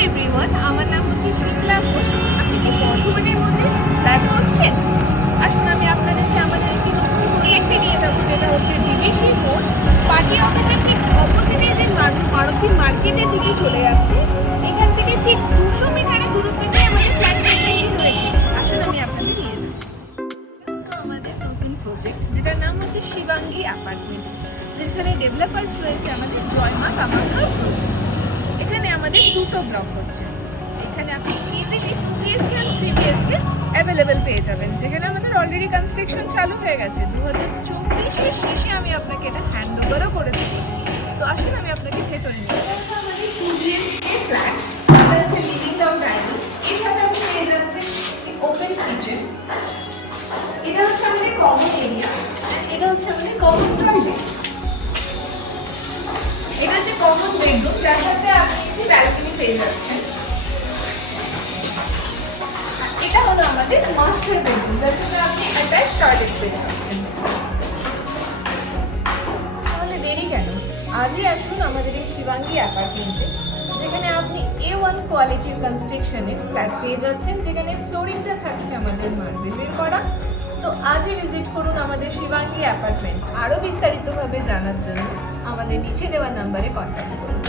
Everyone আমার নাম হচ্ছে শিমলা ঘোষ। আপনি কি বর্ধমানের মধ্যে? ফ্ল্যাট করছেন? আসুন আমি আপনাদেরকে আমাদের একটি নতুন প্রজেক্টে নিয়ে যাব, যেটা হচ্ছে ডিভিসি মোড় পার্টি অফিসের ঠিক অপোজিটে যে মার- মারুতি মার্কেটের দিকে চলে যাচ্ছে। এখান থেকে ঠিক দুশো মিটারের দূরত্বে আমাদের ফ্ল্যাট রয়েছে আসুন আমি আপনাদের নিয়ে যাব আমাদের নতুন প্রজেক্ট যেটার নাম হচ্ছে শিবাঙ্গী অ্যাপার্টমেন্ট যেখানে ডেভেলপার্স রয়েছে আমাদের জয়মা কামাখ্যা। এখানে আমাদের দুটো ব্লক হচ্ছে। এখানে আপনি ইজিলি টু বিএচকে আর থ্রি বিএচকে অ্যাভেলেবেল পেয়ে যাবেন। যেখানে আমাদের অলরেডি কনস্ট্রাকশন চালু হয়ে গেছে। দু হাজার চব্বিশের শেষে আমি আপনাকে এটা হ্যান্ড ওভারও করে দেবো। তো আসুন, আমি আপনাকে ভেতরে নিয়ে টু এটা হচ্ছে আপনি এটা হচ্ছে আমাদের কমন এরিয়া এটা হচ্ছে আমাদের কমন টয়লেট এটা হচ্ছে কমন বেডরুম যার সাথে ব্যালকনি পেয়ে যাচ্ছেন এটা হলো আমাদের মাস্টার বেডরুম যার সাথে আপনি অ্যাটাচ টয়লেট পেয়ে যাচ্ছেন। তাহলে দেরি কেন? আজই আসুন আমাদের এই শিবাঙ্গী অ্যাপার্টমেন্টে যেখানে আপনি এ ওয়ান কোয়ালিটির কনস্ট্রাকশনে ফ্ল্যাট পেয়ে যাচ্ছেন, যেখানে ফ্লোরিংটা থাকছে আমাদের মার্বেলের করা। তো আজই ভিজিট করুন আমাদের শিবাঙ্গী অ্যাপার্টমেন্ট আরও বিস্তারিতভাবে জানার জন্য আমাদের নিচে দেওয়া নাম্বারে কন্ট্যাক্ট করুন।